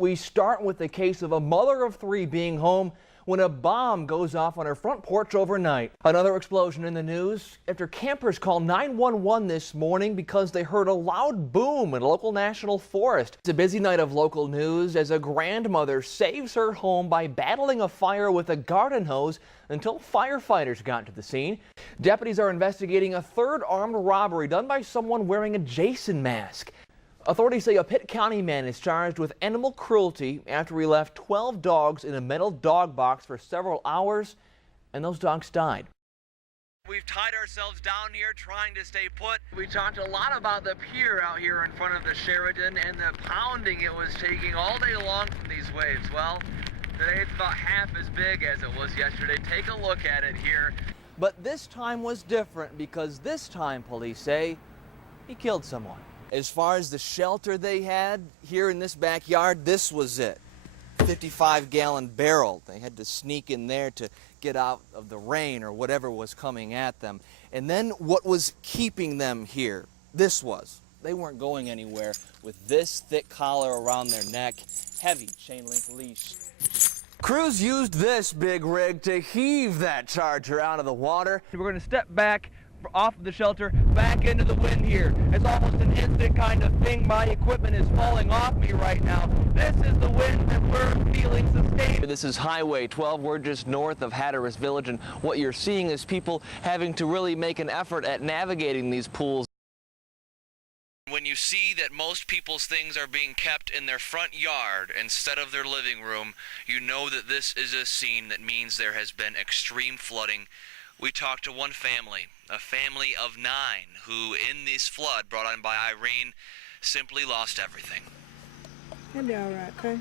We start with the case of a mother of three being home when a bomb goes off on her front porch overnight. Another explosion in the news after campers called 911 this morning because they heard a loud boom in a local national forest. It's a busy night of local news as a grandmother saves her home by battling a fire with a garden hose until firefighters got to the scene. Deputies are investigating a third armed robbery done by someone wearing a Jason mask. Authorities say a Pitt County man is charged with animal cruelty after he left 12 dogs in a metal dog box for several hours, and those dogs died. We've tied ourselves down here trying to stay put. We talked a lot about the pier out here in front of the Sheraton and the pounding it was taking all day long from these waves. Well, today it's about half as big as it was yesterday. Take a look at it here. But this time was different because this time, police say, he killed someone. As far as the shelter they had here in this backyard, this was it. 55-gallon barrel. They had to sneak in there to get out of the rain or whatever was coming at them. And then what was keeping them here? This was. They weren't going anywhere with this thick collar around their neck, heavy chain link leash. Crews used this big rig to heave that charger out of the water. We're going to step back off of the shelter, back into the wind here. It's almost an instant kind of thing. My equipment is falling off me right now. This is the wind that we're feeling sustained. This is Highway 12. We're just north of Hatteras Village, and what you're seeing is people having to really make an effort at navigating these pools. When you see that most people's things are being kept in their front yard instead of their living room, you know that this is a scene that means there has been extreme flooding. We talked to one family, a family of 9, who in this flood brought on by Irene simply lost everything. It'll be all right, okay?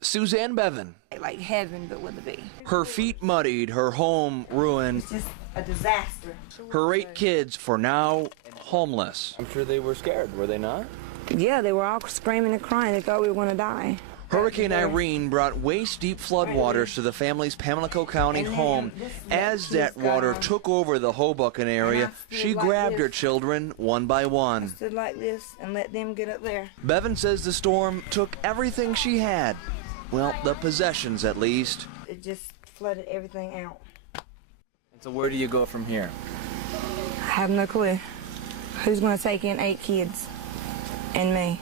Suzanne Bevan. Like heaven, but with a B. Her feet muddied, her home ruined. It's just a disaster. Her 8 kids, for now, homeless. I'm sure they were scared, were they not? Yeah, they were all screaming and crying. They thought we were going to die. Hurricane Irene brought waist-deep floodwaters to the family's Pamlico County home. As that water took over the Hoboken area, she grabbed her children one by one. I stood like this and let them get up there. Bevan says the storm took everything she had. Well, the possessions at least. It just flooded everything out. So where do you go from here? I have no clue. Who's going to take in 8 kids and me?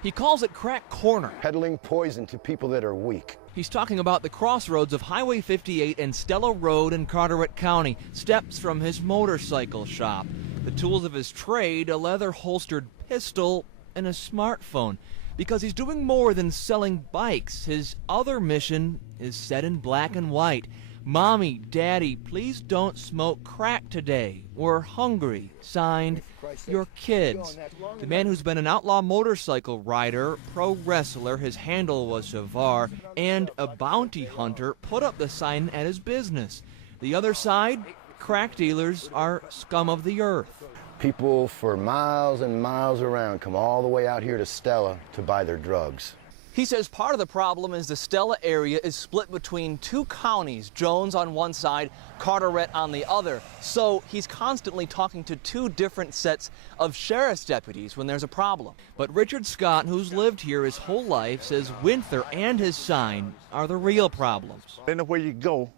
He calls it Crack Corner. Peddling poison to people that are weak. He's talking about the crossroads of Highway 58 and Stella Road in Carteret County, steps from his motorcycle shop. The tools of his trade, a leather holstered pistol and a smartphone. Because he's doing more than selling bikes. His other mission is set in black and white. Mommy, Daddy, please don't smoke crack today. We're hungry. Signed, your kids. The man who's been an outlaw motorcycle rider, pro wrestler, his handle was Shavar, and a bounty hunter put up the sign at his business. The other side, crack dealers are scum of the earth. People for miles and miles around come all the way out here to Stella to buy their drugs. He says part of the problem is the Stella area is split between 2 counties, Jones on one side, Carteret on the other. So he's constantly talking to 2 different sets of sheriff's deputies when there's a problem. But Richard Scott, who's lived here his whole life, says Winther and his sign are the real problems. Anywhere you go,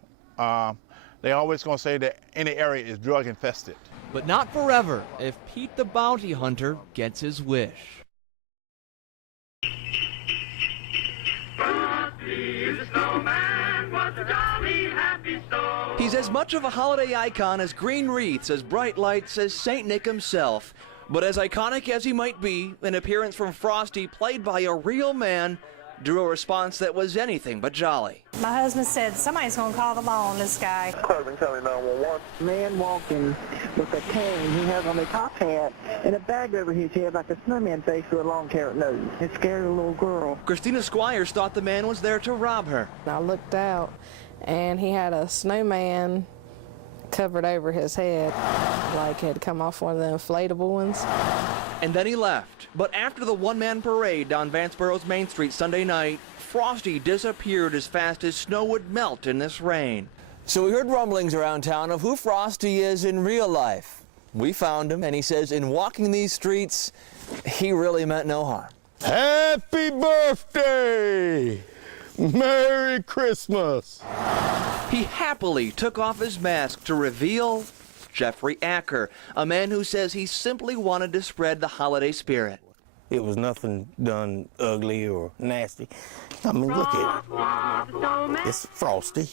they always going to say that any area is drug infested. But not forever if Pete the bounty hunter gets his wish. He's as much of a holiday icon as green wreaths, as bright lights as St. Nick himself. But as iconic as he might be, an appearance from Frosty played by a real man drew a response that was anything but jolly. My husband said somebody's going to call the law on this guy. Cleveland County 911. Man walking with a cane he has on a top hat and a bag over his head like a snowman face with a long carrot nose. It scared a little girl. Christina Squires thought the man was there to rob her. I looked out and he had a snowman covered over his head, like had come off one of the inflatable ones. And then he left. But after the one-man parade down Vanceboro's Main Street Sunday night, Frosty disappeared as fast as snow would melt in this rain. So we heard rumblings around town of who Frosty is in real life. We found him, and he says in walking these streets, he really meant no harm. Happy birthday! Merry Christmas! He happily took off his mask to reveal Jeffrey Acker, a man who says he simply wanted to spread the holiday spirit. It was nothing done ugly or nasty. I mean, look at it. It's frosty.